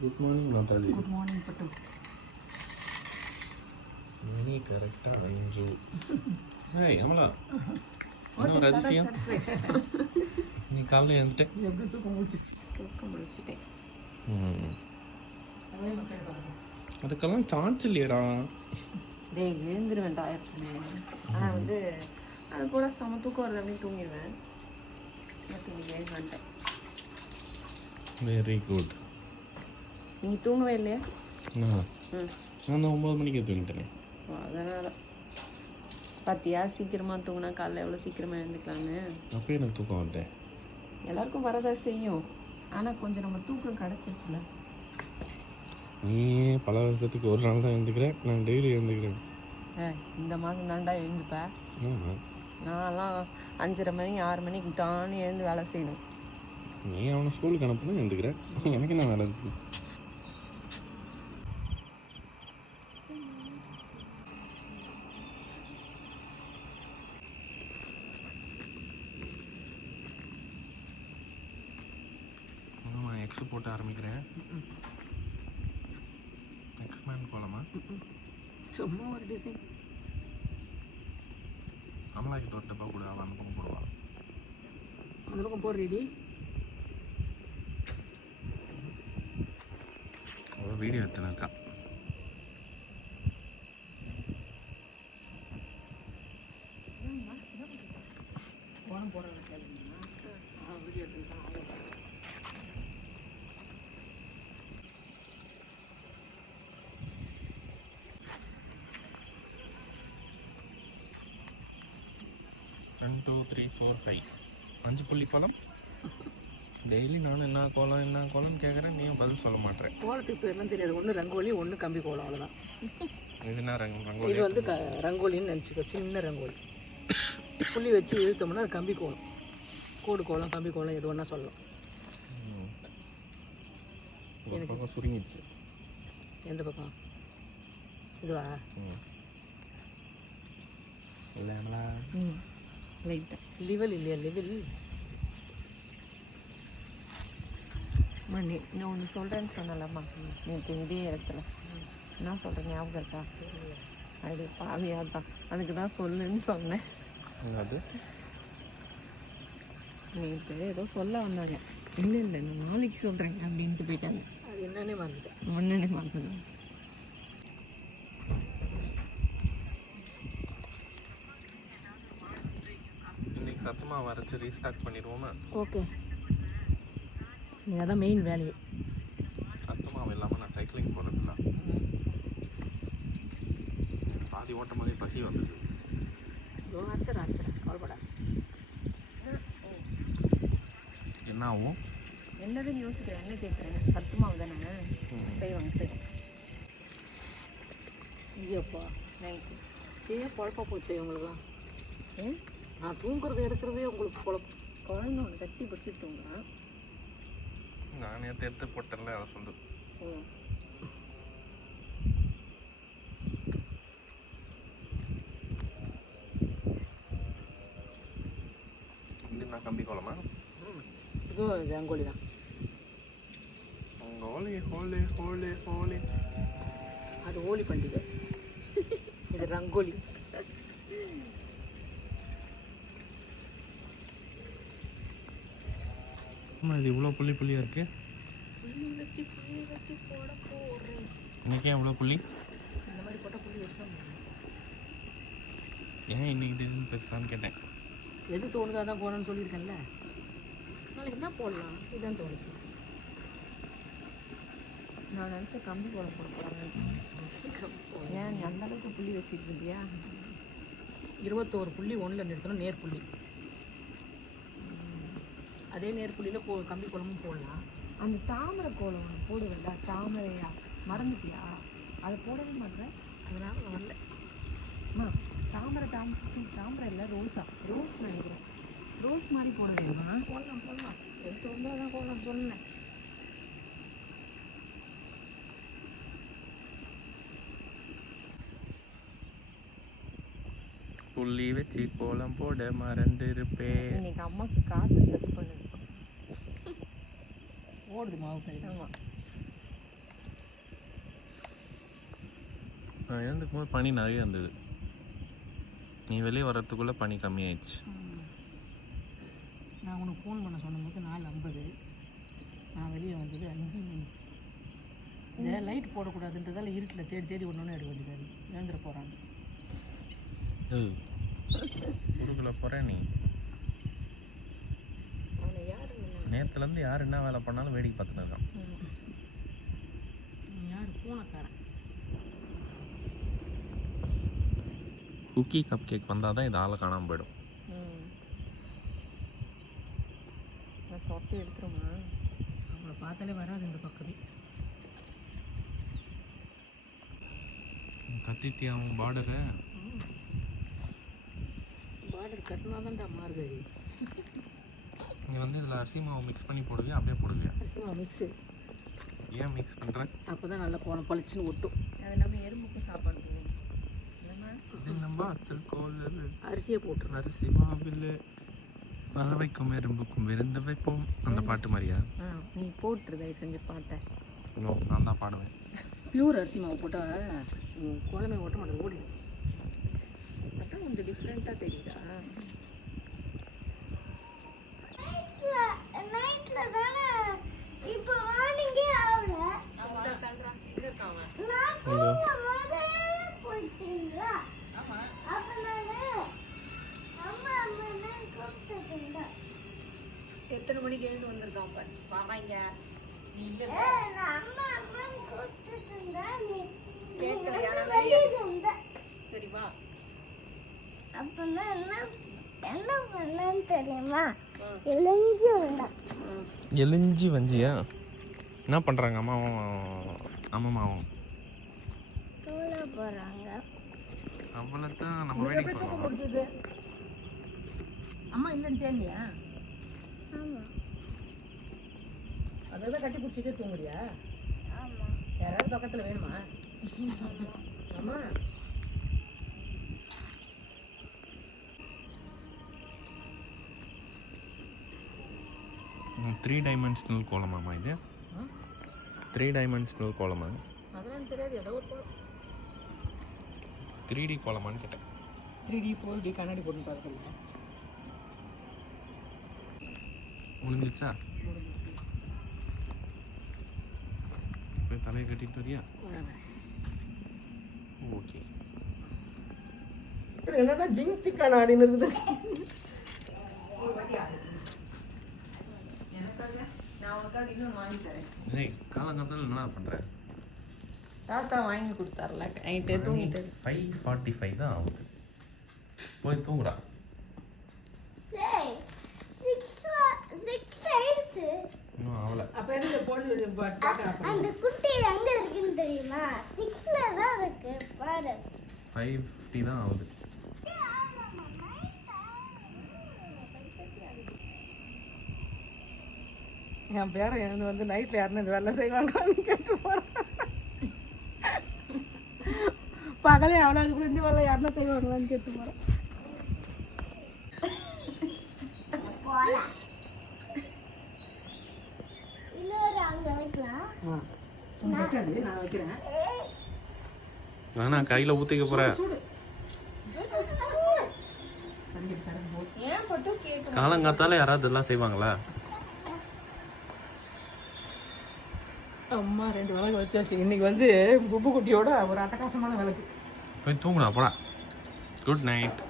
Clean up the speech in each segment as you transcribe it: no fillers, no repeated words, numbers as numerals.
Good morning Natalie. Good morning பட்டு. மினி கரெக்டாக அரைஞ்சு. ஹாய் அமலா, என்ன ஒரு அதிசயம்? நீ காலையில் எழுந்துட்டேன். எப்படி தூக்கம் முடிச்சுட்டேன். அதுக்கெல்லாம் சான்ஸ் இல்லையடா. டேய் எழுந்துருவேன் டாயர்ட்டுமே. ஆனால் வந்து அது கூட செம தூக்கம் வருது அப்படின்னு தூங்கிடுவேன். தூங்கிடுவேன் வந்துட்டேன். Very good. நீங்கள் தூங்கவே இல்லையா? நான் தான் 9 மணிக்கு தூங்கிட்டேனே. அதனால் பார்த்தியா சீக்கிரமாக தூங்கினா காலைல எவ்வளோ சீக்கிரமாக எழுந்துக்கலான்னு. அப்போ எனக்கு தூக்கம் வந்துட்டேன். எல்லாருக்கும் வரதான் செய்யும். ஆனால் கொஞ்சம் நம்ம தூக்கம் கிடச்சிருச்சுல. நீ பல வருஷத்துக்கு ஒரு நாள் தான் எழுந்துக்கிறேன், நான் டெய்லி எழுந்துக்கிறேன். இந்த மாதம் தாண்டா எழுந்துப்பேன். நான்லாம் 5:30 மணி 6 மணிக்கு டான்னு எழுந்து வேலை செய்யணும். நீ அவனை ஸ்கூலுக்கு அனுப்புனா எழுந்துக்கிறேன், எனக்கு என்ன வேலை இருக்கு? எக்ஸ் போட்டு ஆரம்பிக்கிறேன். எக்ஸ்மேன் போலாமா? சும்மா ஒரு டிசைன். அமலா கிட்ட ஒரு டப்பா கூட அவன் அந்த பக்கம் போடுவான். அந்த பக்கம் போடுற ரெடி. அவள் வீடியோ எடுத்துன்னு இருக்கா. வீடியோ எடுத்துருக்கான். 1 2 3 4 5 5 புள்ளி கோலம். டெய்லி நானும் என்ன கோலம்னு கேட்குறேன், நீயும் பதில் சொல்ல மாட்டேன். கோலத்துக்கு பேர்லாம் தெரியாது. ஒன்று ரங்கோலி, ஒன்று கம்பி கோலம், அவ்வளோதான். இது என்ன ரங்கோலி? இது வந்து ரங்கோலின்னு நினச்சிக்கோ. சின்ன ரங்கோலி புள்ளி வச்சு இழுத்தோம்னா அது கம்பி கோலம். கோடு கோலம், கம்பி கோலம், எது ஒன்றா சொல்லலாம். எனக்கு பக்கம் சுருங்கிடுச்சு. எந்த பக்கம்? இதுவா? இல்லைங்களா? லைட்டாக லெவல் இல்லையா? லெவல் மணி. நான் ஒன்று சொல்கிறேன்னு சொன்னலம்மா நேற்று இதே இடத்துல. என்ன சொல்கிறேன் ஞாபகம் இருக்கா? அது பாவியாக தான், அதுக்கு தான் சொல்லுன்னு சொன்னேன். அது நேற்று ஏதோ சொல்ல வந்தாங்க. இல்லை நான் நாளைக்கு சொல்கிறேன் அப்படின்ட்டு போயிட்டாங்க. அது என்னன்னே மறந்துட்டேன். ஒன்றுனே மறந்துட்டேன். இன்னைக்கு சத்தமாக வரைச்சி ரீஸ்டார்ட் பண்ணிடுவோமா? ஓகே, நீங்கள் அதான் மெயின் வேலையே. சத்தமாக இல்லாமல் நான் சைக்கிளிங் போகிறதில்ல. பாதி ஓட்டும் போதே பசி வந்தது. ஆச்சரா கவலைப்படா. என்ன ஆகும்? என்னதுன்னு யோசிக்கிறேன். என்ன கேட்குறேன்? சத்தமாக தானே செய்வாங்க. ஐயோப்பா நைட்டு பொழப்பா போச்சு உங்களுக்குலாம். ஏன் நான் தூங்குறது எடுக்கிறதே உங்களுக்கு குழந்தை ஒன்று கட்டி பிடிச்சி தூங்குறேன். நான் நேற்று எடுத்து போட்டேன்ல, அதை சொல்லு. இது நான் கம்பி கோலமா? இதுவும் ரங்கோலி தான். ஹோலி ஹோலி ஹோலி ஹோலி. அது ஹோலி பண்டிகை. இது ரங்கோலி. இது இவ்வளோ புள்ளியாக இருக்கு. புள்ளி வச்சு போட போடுறேன். இன்னைக்கே எவ்வளோ புள்ளி? இந்த மாதிரி போட்டால் புள்ளி வச்சு தான் ஏன் இன்னைக்கு திடீர்னு பெருசான்னு கேட்டேன். எது தோணுதோ அதான் போகணும்னு சொல்லியிருக்கேன்ல. நாளைக்கு என்ன போடலாம் இதுதான் தோணுச்சு. நான் நினச்சேன் கம்பி கோலம் போட போகிறாங்க. ஏன் நீ அந்த அளவுக்கு புள்ளி வச்சுட்டு இருந்தியா? 21 புள்ளி 1ல் நிறுத்தணும், நேர் புள்ளி. அதே நேர் புள்ளியில் கம்பி கோலமும் போடலாம். அந்த தாமரை கோலம் போடுவேன்ல, தாமரையா மறந்துட்டியா? அதை போடவே மாட்டேன். அதனால நான் வரல. அம்மா தாமரை இல்லை, ரோஸ் நினைக்கிறேன். ரோஸ் மாதிரி போட வேணுமா? போடலாம் எடுத்து வந்தால் தான் போடலாம் சொன்னேன். புள்ளி வச்சு கோலம் போட மறந்துருப்பேன். இன்னைக்கு அம்மாவுக்கு காற்று செட் பண்ணுது. ஓடுது மாவு கை. ஆமாம் நான் எழுந்துக்கும் போது பனி நிறைய இருந்தது. நீ வெளியே வர்றதுக்குள்ளே பனி கம்மியாயிடுச்சு. நான் உனக்கு ஃபோன் பண்ண சொன்னபோது 4:50, நான் வெளியே வந்தது 5 மணி. இந்த லைட் போடக்கூடாதுன்றதால இருட்டில் தேடி தேடி ஒன்று எடுக்க வேண்டியது. எழுந்துட போகிறாங்க. கொடுக்கல போகிறேன் நீ. நேற்றுலேருந்து யார் என்ன வேலை பண்ணாலும் வேடிக்கை பார்த்துன்னு இருக்கான். யார் பூனைக்காரன்? குக்கி கப் கேக் வந்தால் தான் இது ஆளை காணாமல் போயிடும். தொட்டி எடுத்துருமா? அவங்கள பார்த்தாலே வராது இந்த பக்கமே. கத்திட்டி அவன் பார்டரை கட்டினா தான்டா மார்கழி. நீ வந்து இதில் அரிசி மாவு மிக்ஸ் பண்ணி போடுவியா அப்படியே போடுவியா? அரிசி மாவு மிக்ஸு. ஏன் மிக்ஸ் பண்ணுற? அப்போ தான் நல்லா கோலம் பளிச்சுன்னு ஒட்டும். அது நம்ம எறும்புக்கு சாப்பாடு இது நம்ம அசல் கோல் அரிசியை போட்டுரும். அரிசி மாவில் பறவைக்கும் எறும்புக்கும் விருந்து வைப்போம். அந்த பாட்டு மாதிரியா? நீ போட்டுரு தயவு செஞ்சு பாட்டை. நான் தான் பாடுவேன். பியூர் அரிசி மாவு போட்டால் கோலமே ஓட்ட மாட்டேன், ஓடிடும். அதான் கொஞ்சம் டிஃப்ரெண்ட்டாக தெரியுதா? எத்தனை மணிக்கு எழுந்து வந்திருக்கான் பாப்பாங்க? சரி வா. எலிஞ்சி வஞ்சியா? என்ன பண்ணுறாங்க அம்மாவும் அம்மாவும்? அவ்வளோதான் நம்ம வேடிக்கை பார்க்கலாம். அம்மா இல்லைன்னு தேவையா? அதான் கட்டி பிடிச்சிட்டே தூங்குறியா? யாராவது பக்கத்தில் வேணுமா? ஆமா. 3 டைமென்ஷனல் கோலமாம்மா இது? 3 டைமென்ஷனல் கோலமா? அதெல்லாம் தெரியாது. ஏதோ ஒரு கோலம். 3D கோலமான்னு கேட்டேன். 3D 4D கண்ணாடி போட்டு பார்க்கலாம். முடிஞ்சிச்சா? போய் தலையை கட்டிட்டு வரியா? ஓகே. என்னன்னா ஜிங்தி கண்ணாடின்னு இருக்குது. காலங்காலத்தில் என்ன பண்ணுறேன்? தாத்தா வாங்கி கொடுத்தாருல நைட்டு தூங்கிட்டு 5:45 தான் ஆகுது. போய் தூங்குறா. இன்னும் ஆகலை. அந்த குட்டி எங்க இருக்குன்னு தெரியுமா? 6ல தான் இருக்கு பாரு. 5:50 தான் ஆகுது. என் பேரை எழுந்து வந்து நைட்டில் யாருன்னு இந்த வேலை செய்வாங்கன்னு கேட்டு போகிறேன். பகலே அவனாது கூட இந்த வேலை யாருன்னா செய்வாங்களான்னு கேட்டு போகிறேன். நான் வைக்கிறேன். நான் கையில் ஊற்றிக்க போகிறேன். காலங்காத்தால யாராவது இதெல்லாம் செய்வாங்களா? அம்மா 2 விளக்கு வச்சாச்சு. இன்னைக்கு வந்து புப்பு குட்டியோட ஒரு அட்டகாசமான விளக்கு. போய் தூங்குடா போடா. Good night.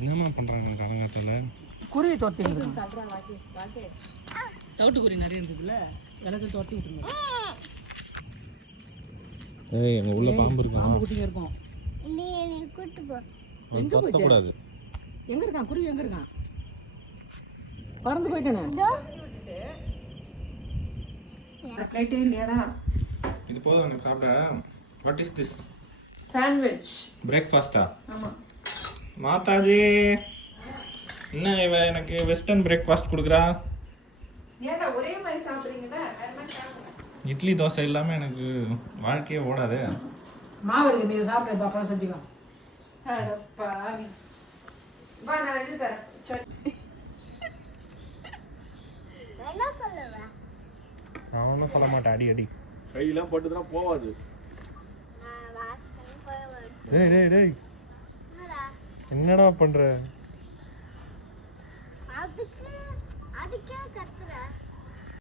என்னம்மா பண்ணுறாங்க காலங்காத்தால? குருவி தோட்டிங்க. தவிட்டு குருவி நிறைய இருந்ததுல எனக்கு தோட்டி விட்டுருங்க. ஏய் எங்க உள்ள பாம்பு இருக்கா? பாம்பு குட்டிங்க இருக்கும். எங்க கூடாது. எங்க இருக்கான் குருவி? எங்க இருக்கான்? பறந்து போயிட்டானே. பிளேட்டே இல்லையாடா? இது போதும் எனக்கு சாப்பிட. What is this? சாண்ட்விச். பிரேக்ஃபாஸ்டா? ஆமா. மாதாஜி என்ன இவ எனக்கு வெஸ்டர்ன் பிரேக்ஃபாஸ்ட் கொடுக்குறா? ஏடா ஒரே மாதிரி சாப்பிடுறீங்கடா? வேற மாதிரி சாப்பிடுங்க. இட்லி தோசை இல்லாம எனக்கு வாழ்க்கையே ஓடாது. மாவு இருக்கு, நீ சாப்பிடு. பாப்பா செஞ்சுக்கோ. அடப்பா நீ வா, நான் இது தரேன். சட்னி ஒன்றும் சொல்ல மாட்டேன். அடி அடி. கையெல்லாம் பட்டுதுன்னா போவாது. நான் வாஷ் பண்ணி போய் டேய் டேய் டேய், என்னடா பண்ற?